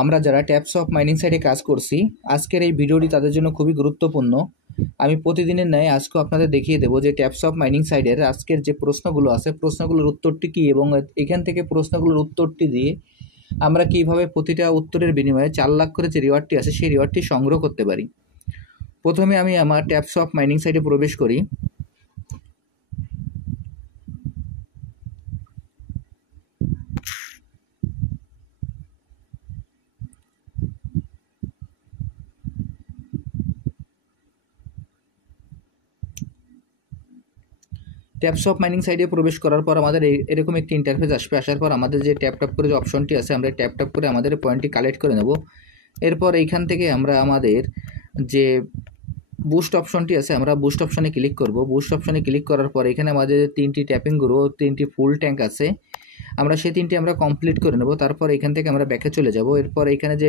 আমরা যারা taps of mining সাইটে কাজ করছি, আজকের এই ভিডিওটি তাদের জন্য খুবই গুরুত্বপূর্ণ। আমি প্রতিদিনের ন্যায় আজকেও আপনাদের দেখিয়ে দেবো যে ট্যাপস অফ মাইনিং সাইটের আজকের যে প্রশ্নগুলো আছে, প্রশ্নগুলোর উত্তরটি কী এবং এখান থেকে প্রশ্নগুলোর উত্তরটি দিয়ে আমরা কীভাবে প্রতিটা উত্তরের বিনিময়ে 4 লাখ করে যে রিওয়ার্ডটি আছে সেই রিওয়ার্ডটি সংগ্রহ করতে পারি। প্রথমে আমি আমার ট্যাপস অফ মাইনিং সাইটে প্রবেশ করি। ট্যাপস অফ মাইনিং সাইটে প্রবেশ করার পর আমাদের এরকম একটি ইন্টারফেস আসবে। আসার পর আমাদের যে ট্যাপ করে যে অপশনটি আছে, আমরা ট্যাপ করে আমাদের পয়েন্টটি কালেক্ট করে নেব। এরপর এইখান থেকে আমরা আমাদের যে বুস্ট অপশনটি আছে, আমরা বুস্ট অপশনে ক্লিক করব। বুস্ট অপশনে ক্লিক করার পর এখানে আমাদের 3টি ট্যাপিং গ্রো, 3টি ফুল ট্যাঙ্ক আছে, আমরা সেই 3টি আমরা কমপ্লিট করে নেব। তারপর এখান থেকে আমরা ব্যাকে চলে যাব। এরপর এখানে যে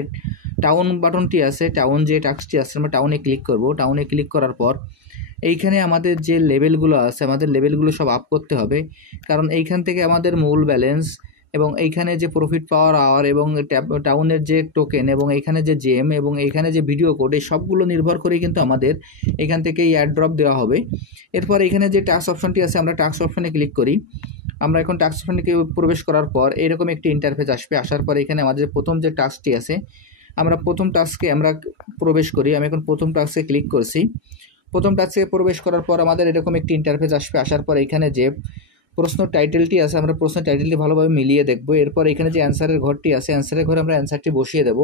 টাউন বাটনটি আছে, টাউন যে টাস্কটি আছে, আমরা টাউনে ক্লিক করব। টাউনে ক্লিক করার পর এইখানে আমাদের যে লেভেলগুলো আছে, আমাদের লেভেলগুলো সব আপ করতে হবে, কারণ এইখান থেকে আমাদের মূল ব্যালেন্স এবং এইখানে যে প্রফিট পাওয়ার আওয়ার এবং টাউনের যে টোকেন এবং এইখানে যে জেম এবং এইখানে যে ভিডিও কোড, এই সবগুলো নির্ভর করেই কিন্তু আমাদের এখান থেকে এয়ার ড্রপ দেওয়া হবে। এরপর এখানে যে টাস্ক অপশনটি আছে, আমরা টাস্ক অপশনে ক্লিক করি। আমরা এখন টাস্ক অপশনে প্রবেশ করার পর এরকম একটি ইন্টারফেস আসবে। আসার পর এখানে আমাদের প্রথম যে টাস্কটি আছে, আমরা প্রথম টাস্কে আমরা প্রবেশ করি। আমি এখন প্রথম টাস্কে ক্লিক করছি। প্রথম টাস্কে প্রবেশ করার পর আমাদের এরকম একটি ইন্টারফেস আসবে। আসার পর এখানে যে প্রশ্ন টাইটেলটি আছে, আমরা প্রশ্ন টাইটেলটি ভালোভাবে মিলিয়ে দেখব। এরপর এখানে যে অ্যান্সারের ঘরটি আছে, অ্যান্সারের ঘরে আমরা অ্যান্সারটি বসিয়ে দেব।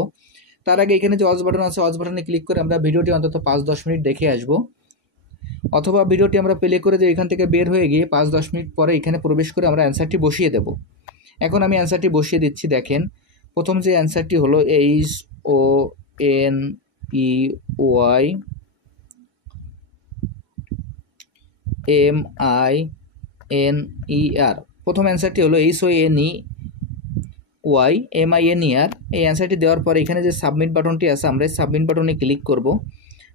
তার আগে এখানে যে ওয়াচ বাটন আছে, ওয়াচ বাটনে ক্লিক করে আমরা ভিডিওটি অন্তত 5-10 মিনিট দেখে আসব, অথবা ভিডিওটি আমরা প্লে করে যে এখান থেকে বের হয়ে গিয়ে 5-10 মিনিট পরে এখানে প্রবেশ করে আমরা অ্যান্সারটি বসিয়ে দেব। এখন আমি অ্যান্সারটি বসিয়ে দিচ্ছি। দেখেন, প্রথম যে অ্যান্সারটি হলো HONEYMINER। প্রথম অ্যান্সারটি হলো HONEYMINER। এই অ্যান্সারটি দেওয়ার পর এখানে যে সাবমিট বাটনটি আছে, আমরা এই সাবমিট বাটনে ক্লিক করব।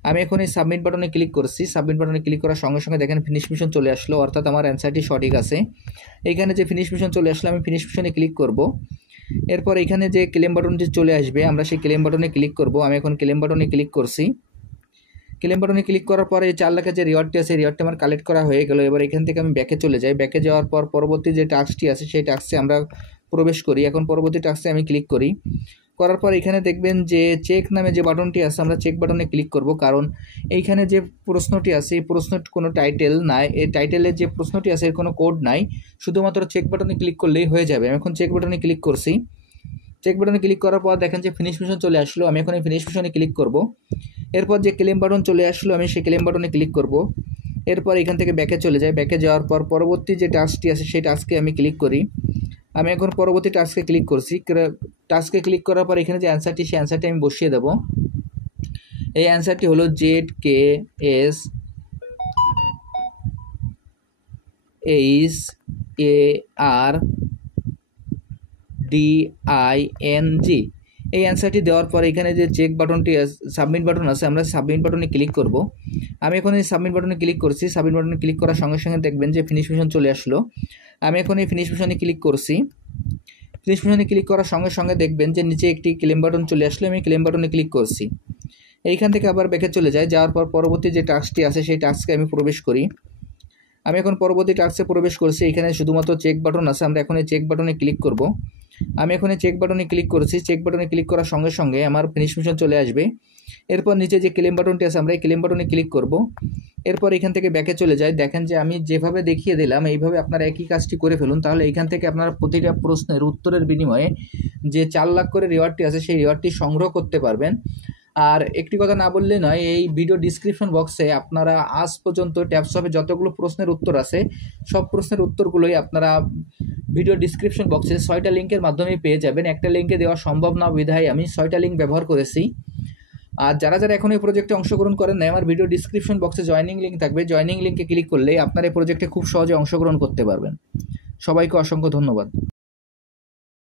আমি এখন এই সাবমিট বাটনে ক্লিক করছি। সাবমিট বাটনে ক্লিক করার সঙ্গে সঙ্গে দেখেন ফিনিশ মিশন চলে আসলো, অর্থাৎ আমার অ্যান্সারটি সঠিক আছে। এইখানে যে ফিনিশ মিশন চলে আসলো, আমি ফিনিশ মিশনে ক্লিক করব। এরপর এখানে যে ক্লেম বাটনটি চলে আসবে, আমরা সেই ক্লেম বাটনে ক্লিক করব। আমি এখন ক্লেম বাটনে ক্লিক করছি। ক্লেম বাটনে ক্লিক করার পরে 4 লাখের যে রিওয়ার্ডটি আছে, রিওয়ার্ডটি আমার কালেক্ট করা হয়ে গেল। এবার এখান থেকে আমি ব্যাকে চলে যাই। ব্যাকে যাওয়ার পর পরবর্তী যে টাস্কটি আছে সেই টাস্কে আমরা প্রবেশ করি। এখন পরবর্তী টাস্কে আমি ক্লিক করি। করার পর এখানে দেখবেন যে চেক নামে যে বাটনটি আছে, আমরা চেক বাটনে ক্লিক করব, কারণ এইখানে যে প্রশ্নটি আছে এই প্রশ্নের কোনো টাইটেল নাই, এই টাইটেলের যে প্রশ্নটি আছে এর কোনো কোড নাই, শুধুমাত্র চেক বাটনে ক্লিক করলেই হয়ে যাবে। আমি এখন চেক বাটনে ক্লিক করছি। চেক বাটনে ক্লিক করার পর দেখেন যে ফিনিশ মিশন চলে আসলো। আমি এখন এই ফিনিশ মিশনে ক্লিক করব। এরপর যে ক্লেম বাটন চলে আসলো, আমি সেই ক্লেম বাটনে ক্লিক করব। এরপর এখান থেকে ব্যাকে চলে যাই। ব্যাকে যাওয়ার পর পরবর্তী যে টাস্কটি আছে সেই টাস্কে আমি ক্লিক করি। আমি এখন পরবর্তী টাস্কে ক্লিক করছি। টাস্কে ক্লিক করার পর এখানে যে অ্যান্সারটি, সেই অ্যান্সারটি আমি বসিয়ে দেব। এই অ্যান্সারটি হলো ZKSHARDING। এই অ্যান্সারটি দেওয়ার পর এখানে যে চেক বাটনটি সাবমিট বাটন আছে, আমরা সাবমিট বাটনে ক্লিক করব। আমি এখন এই সাবমিট বাটনে ক্লিক করছি। সাবমিট বাটনে ক্লিক করার সঙ্গে সঙ্গে দেখবেন যে ফিনিশ মিশন চলে আসলো। আমি এখন এই ফিনিশ মিশনে ক্লিক করছি। ফিনিশ মিশনে ক্লিক করার সঙ্গে সঙ্গে দেখবেন যে নিচে একটি ক্লেম বাটন চলে আসলো। আমি ক্লেম বাটনে ক্লিক করছি। এইখান থেকে আবার ব্যাকে চলে যাই। যাওয়ার পর পরবর্তী যে টাস্কটি আছে সেই টাস্কে আমি প্রবেশ করি। আমি এখন পরবর্তী টাস্কে প্রবেশ করছি। এখানে শুধুমাত্র চেক বাটন আছে, আমরা এখন এই চেক বাটনে ক্লিক করব। আমি এখন এই চেক বাটনে ক্লিক করছি। চেক বাটনে ক্লিক করার সঙ্গে সঙ্গে আমার ফিনিশ মিশন চলে আসবে। এরপর নিচে যে ক্লেম বাটনটি আছে, আমরা এই ক্লেম বাটনে ক্লিক করব। এরপর এখান থেকে ব্যাকে চলে যায়। দেখেন যে আমি যেভাবে দেখিয়ে দিলাম এইভাবে আপনারা একই কাজটি করে ফেলুন, তাহলে এইখান থেকে আপনারা প্রতিটা প্রশ্নের উত্তরের বিনিময়ে যে 4 লাখ করে রিওয়ার্ডটি আছে সেই রিওয়ার্ডটি সংগ্রহ করতে পারবেন। আর একটি কথা না বললে নয়, এই ভিডিও ডিসক্রিপশন বক্সে আপনারা আজ পর্যন্ত ট্যাপস অফে যতগুলো প্রশ্নের উত্তর আছে সব প্রশ্নের উত্তরগুলোই আপনারা ভিডিও ডিসক্রিপশন বক্সে 6টা লিঙ্কের মাধ্যমে পেয়ে যাবেন। একটা লিঙ্কে দেওয়া সম্ভব না বিধায় আমি 6টা লিঙ্ক ব্যবহার করেছি। আর যারা এখন এই প্রজেক্টে অংশগ্রহণ করেন না, আমার ভিডিও ডিসক্রিপশন বক্সে জয়েনিং লিঙ্ক থাকবে। জয়েনিং লিঙ্কে ক্লিক করলে আপনারা এই প্রজেক্টে খুব সহজে অংশগ্রহণ করতে পারবেন। সবাইকে অসংখ্য ধন্যবাদ।